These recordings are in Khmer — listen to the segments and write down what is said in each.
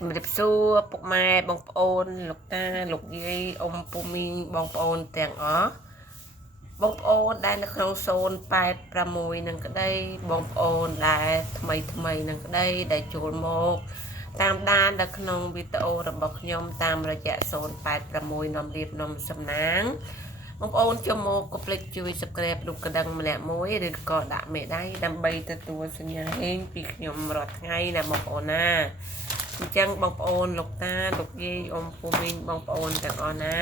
ជំរាបសួរពុកម៉ែបងប្អូនលោកតាលោកយាយអ៊ំពូមីងបងប្អូនទាំងអស់បងប្អូនដែលនៅក្នុង086នឹងក្តីបងប្អូនដែលថ្មីនឹងក្តីដែលចូលមកតាមដាននៅក្នុងវីដេអូរបស់ខ្ញុំតាមរយៈ086នាំរៀបនាំសំណាងបងប្អូនចូលមកកុំភ្លេចជួយ Subscribe រូបកណ្ដឹងម្នាក់មួយឬក៏ដាក់មេដៃដើម្បីទទួលសញ្ញាហេងពីខ្ញុំរាល់ថ្ងៃណាបងប្អូនណាអញ្ចឹងបងប្អូនលោកតាលោកយាយអ៊ំពូមីងបងប្អូនទាំងអស់ណា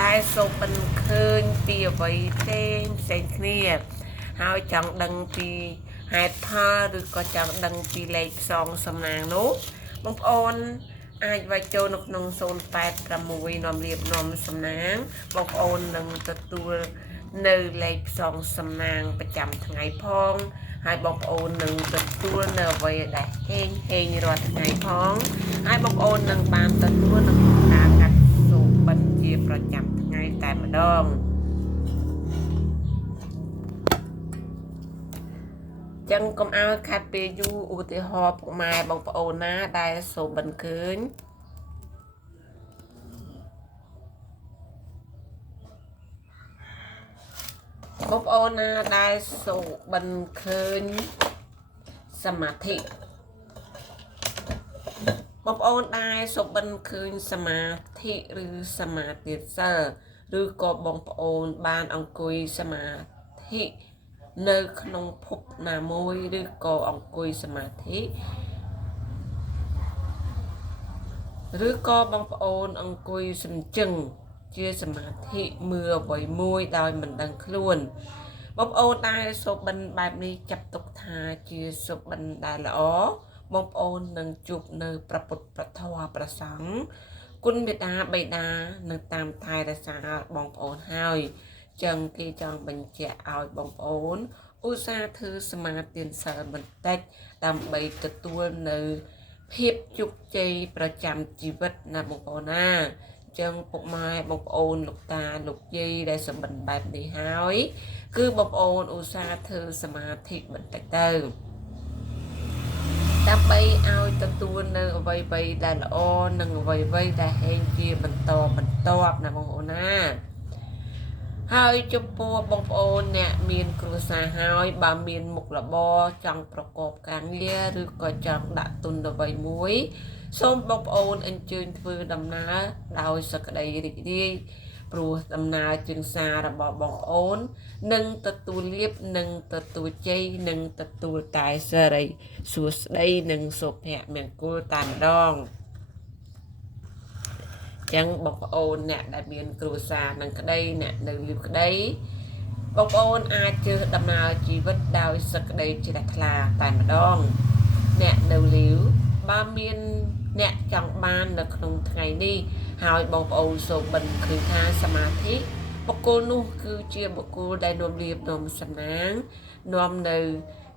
ដែលសូមមិនឃើញពីអ្វីផ្សេងគ្នាហើយចង់ដឹងពីហេតុផលឬក៏ចង់ដឹងពីលេខផ្សងសំណាងនោះបងប្អូនអាចវាយចូលនៅក្នុង086នាំរៀបនាំសំណាងបងប្អូននឹងទទួលនៅលេខផ្សងសំណាងប្រចាំថ្ងៃផងហើយបងប្អូននឹងទទួលនៅអ្វីដែលហេងរាល់ថ្ងៃផងហើយបងប្អូននឹងបានទទួលនៅការកាត់សូមបិណ្ឌជាប្រចាំថ្ងៃតែម្ដងចឹងកុំឲ្យខាត់ពេលយូរឧទាហរណ៍ពុកម៉ែបងប្អូនណាដែលសូមបិណ្ឌឃើញបងប្អូនណាដែលសូមបិណ្ឌឃើញសមាធិបងប្អូនដែលសូមបិណ្ឌឃើញសមាធិឬសមាធិសិលឬក៏បងប្អូនបានអង្គុយសមាធិនៅក្នុងភពណាមួយឬក៏អង្គុយសមាធិឬក៏បងប្អូនអង្គុយសំជឹងជាសមាធិមើលអ្វីមួយដោយមិនដឹងខ្លួនបងប្អូនដែលសូមបិណ្ឌបែបនេះចាត់ទុកថាជាសូមបិណ្ឌដែលល្អបងប្អូននឹងជួបនៅព្រះពុទ្ធព្រះធម៌ព្រះសង្ឃគុណមេត្តាបិតានឹងតាមថែរក្សាបងប្អូនហើយចឹងគេចង់បញ្ជាក់ឲ្យបងប្អូនឧស្សាហ៍ធ្វើសមាធិសិលបន្តិចដើម្បីទទួលនៅភាពជោគជ័យប្រចាំជីវិតណាបងប្អូនណាចឹងពុកម៉ែបងប្អូនលោកតាលោកយាយដែលសម្បិនបែបនេះហើយគឺបងប្អូនឧស្សាហ៍ធ្វើសមាធិបន្តិចទៅដើម្បីឲ្យទទួលនៅអ្វីៗដែលល្អនិងអ្វីៗដែលហេងជាបន្តណាបងប្អូនណាហើយចំពោះបងប្អូនអ្នកមានគ្រួសារហើយបើមានមុខរបរចង់ប្រកបការងារឬក៏ចង់ដាក់ទុនអ្វីមួយសូមបងប្អូនអញ្ជើញធ្វើដំណើរដោយសេចក្តីរីករាយព្រោះដំណើរជើងសាររបស់បងប្អូននឹងទទួលលាភនឹងទទួលជ័យនឹងទទួលតែសិរីសួស្តីនិងសុភមង្គលតែម្ដងចឹងបងប្អូនអ្នកដែលមានគ្រួសារនឹងក្តីអ្នកនៅលីវក្តីបងប្អូនអាចជឿដំណើរជីវិតដោយសេចក្តីជ្រះថ្លាតែម្ដងអ្នកនៅលីវបើមានអ្នកចង់បាននៅក្នុងថ្ងៃនេះហើយបងប្អូនសូមបិណ្ឌឃើញថាសមាធិបុគ្គលនោះគឺជាបុគ្គលដែលនាំលាភនាំសំណាងនាំនៅ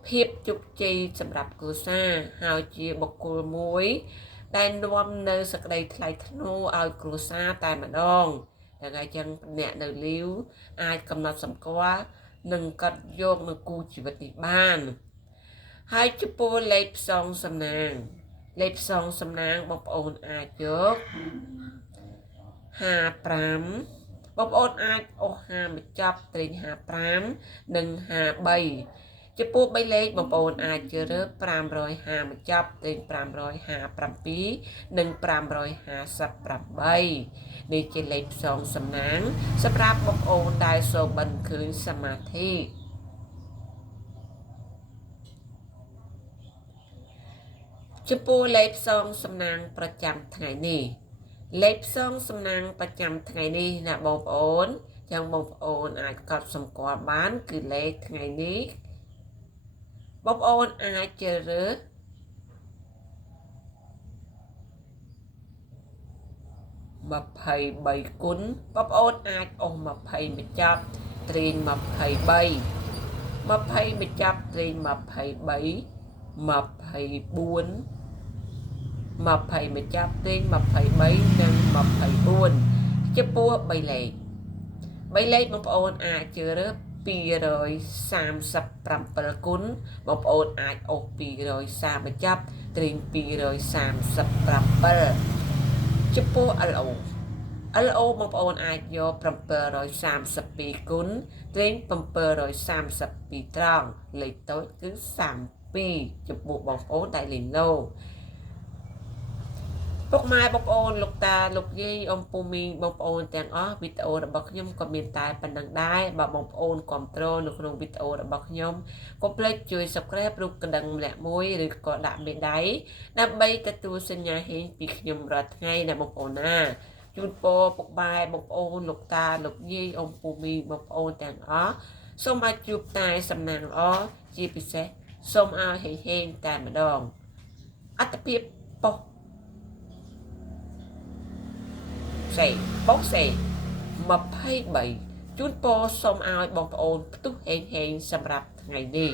ភាពជោគជ័យសម្រាប់គ្រួសារហើយជាបុគ្គលមួយដែលនាំនៅសក្តីថ្លៃថ្នូរឲ្យគ្រួសារតែម្ដងតែហើយចឹងអ្នកនៅលីវអាចកំណត់សម្គាល់និងកាត់យកនៅគូជីវិតនេះបានហើយចំពោះលេខផ្សងសំណាងលេខផ្សងសំណាងបងប្អូនអាចយក55បងប្អូនអាចអស់5បញ្ចប់ត្រេង55និង53ចំពោះ3លេខបងប្អូនអាចជ្រើសរើស550បញ្ចប់ត្រេង557និង558នេះជាលេខផ្សងសំណាងសម្រាប់បងប្អូនដែលសូមបិណ្ឌឃើញសមាធិចំពោះលេខផ្សងសំណាងប្រចាំថ្ងៃនេះលេខផ្សងសំណាងប្រចាំថ្ងៃនេះណាបងប្អូនចឹងបងប្អូនអាចកត់សម្គាល់បានគឺលេខថ្ងៃនេះបងប្អូនអាចជ្រើសរើស23គុណបងប្អូនអាចអស់20បញ្ចប់ត្រេង23 20បញ្ចប់ត្រេង23 24 20បញ្ចប់ត្រេង23និង24ចំពោះ3លេខបងប្អូនអាចជ្រើសរើស 237គុណបងប្អូនអាចអូស230បញ្ចប់ត្រេង237ចំពោះ LO បងប្អូនអាចយក732គុណត្រេង732ត្រង់លេខតូចគឺ32ចំពោះបងប្អូនដែលលេងឡូពុកម៉ែបងប្អូនលោកតាលោកយាយអ៊ំពូមីងបងប្អូនទាំងអស់វីដេអូរបស់ខ្ញុំក៏មានតែប៉ុណ្្នឹងដែរបើបងប្អូនគាំទ្រនៅក្នុងវីដេអូរបស់ខ្ញុំកុំភ្លេចជួយ Subscribe រូបកណ្ដឹងម្នាក់មួយឬក៏ដាក់មេដៃដើម្បីទទួលសញ្ញាហេងពីខ្ញុំរាល់ថ្ងៃណាបងប្អូនណាជូនពរពុកម៉ែបងប្អូនលោកតាលោកយាយអ៊ំពូមីងបងប្អូនទាំងអស់សូមឲ្យជួបតែសំណាងល្អជាពិសេសសូមឲ្យហេងតែម្ដងអត្តភាពប៉ុស្តិ៍បោកសេ23ជូនពរសូមឲ្យបងប្អូនផ្ទុះហេងសម្រាប់ថ្ងៃនេះ